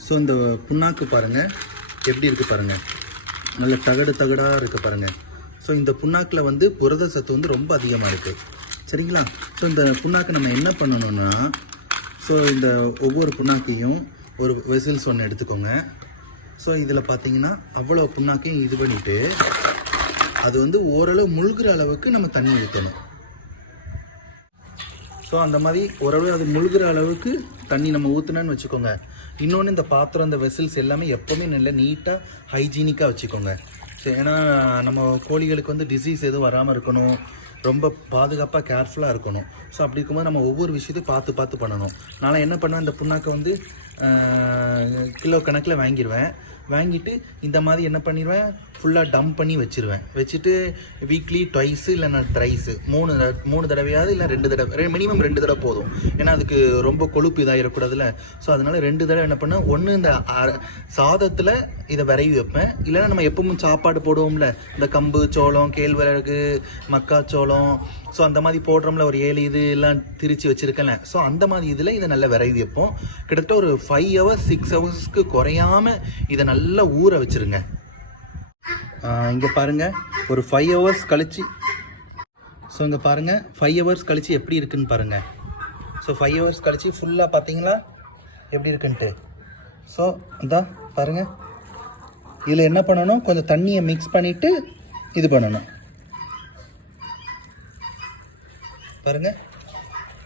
So இந்த புண்ணாக்கு பாருங்கள் எப்படி இருக்குது பாருங்கள் நல்ல தகடு தகடாக இருக்குது பாருங்கள் ஸோ இந்த புண்ணாக்கில் வந்து புரத சத்து வந்து ரொம்ப அதிகமாக இருக்குது சரிங்களா? ஸோ இந்த புண்ணாக்கு நம்ம என்ன பண்ணணும்னா ஸோ இந்த ஒவ்வொரு புண்ணாக்கையும் ஒரு வெசில்ஸ் ஒன்று எடுத்துக்கோங்க. ஸோ இதில் பார்த்தீங்கன்னா அவ்வளோ புண்ணாக்கையும் இது பண்ணிவிட்டு அது வந்து ஓரளவு முழுகிற அளவுக்கு நம்ம தண்ணி ஊற்றணும் ஸோ அந்த மாதிரி ஓரளவு அது முழுகிற அளவுக்கு தண்ணி நம்ம ஊற்றுனோன்னு வச்சுக்கோங்க. இன்னொன்று இந்த பாத்திரம் இந்த வெசல்ஸ் எல்லாமே எப்போவுமே நல்ல நீட்டாக ஹைஜீனிக்காக வச்சுக்கோங்க. ஸோ ஏன்னா நம்ம கோழிகளுக்கு வந்து டிசீஸ் எதுவும் வராமல் இருக்கணும். ரொம்ப பாதுகாப்பாக கேர்ஃபுல்லாக இருக்கணும். ஸோ அப்படி இருக்கும்போது நம்ம ஒவ்வொரு விஷயத்தையும் பார்த்து பார்த்து பண்ணணும். நான் என்ன பண்ணேன்? இந்த புண்ணாக்கை வந்து கிலோ கணக்கில் வாங்கிடுவேன் வாங்கிட்டு இந்த மாதிரி என்ன பண்ணிடுவேன் ஃபுல்லாக டம்ப் பண்ணி வச்சிருவேன். வச்சுட்டு வீக்லி ட்வைஸு இல்லைன்னா ட்ரைஸு மூணு மூணு தடவையாவது இல்லை ரெண்டு தடவை மினிமம் ரெண்டு தடவை போதும். ஏன்னா அதுக்கு ரொம்ப கொழுப்பு இதாகிடக்கூடாதுல்ல ஸோ அதனால் ரெண்டு தடவை என்ன பண்ணேன் ஒன்று இந்த சாதத்தில் இதை விரைவி வைப்பேன். இல்லைன்னா நம்ம எப்பவும் சாப்பாடு போடுவோம்ல. இந்த கம்பு சோளம் கேழ்வரகு மக்காச்சோளம் ஸோ அந்த மாதிரி போடுறோம்ல ஒரு ஏழு இது எல்லாம் திரிச்சு வச்சுருக்கல ஸோ அந்த மாதிரி இதில் இதை நல்லா விரைவி வைப்போம். கிட்டத்தட்ட ஒரு ஃபைவ் ஹவர்ஸ் சிக்ஸ் ஹவர்ஸ்க்கு குறையாம இதை நல்லா ஊற வச்சிருங்க. இங்கே பாருங்க. ஒரு ஃபைவ் ஹவர்ஸ் கழிச்சு. ஸோ இங்கே பாருங்கள் ஃபைவ் ஹவர்ஸ் கழிச்சு எப்படி இருக்குன்னு பாருங்கள் ஸோ ஃபைவ் ஹவர்ஸ் கழித்து ஃபுல்லாக பார்த்தீங்களா எப்படி இருக்குன்ட்டு? ஸோ இதான் பாருங்கள் இதில் என்ன பண்ணணும்? கொஞ்சம் தண்ணியை மிக்ஸ் பண்ணிவிட்டு இது பண்ணணும். பாருங்கள்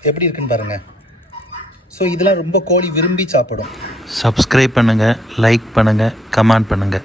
எப்படி இருக்குன்னு பாருங்கள் ஸோ இதெல்லாம் ரொம்ப கோழி விரும்பி சாப்பிடும். சப்ஸ்கிரைப் பண்ணுங்கள் லைக் பண்ணுங்கள் கமெண்ட் பண்ணுங்கள்